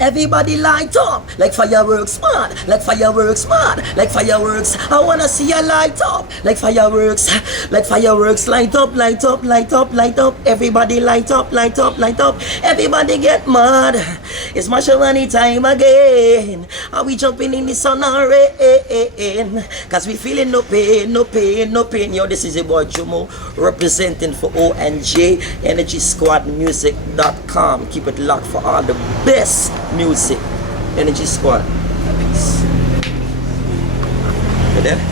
Everybody light up like fireworks, man. Like fireworks, man. Like fireworks. I wanna see you light up like fireworks. Like fireworks. Light up, light up, light up, light up. Everybody light up, light up, light up. Everybody get mad. It's Marshall Money time again. Are we jumping in the sun and rain? Cause we feeling no pain, no pain, no pain. Yo, this is your boy Jumo representing for ONJ EnergySquadMusic.com. Keep it locked for all the best music. Energy Squad. Peace. You there?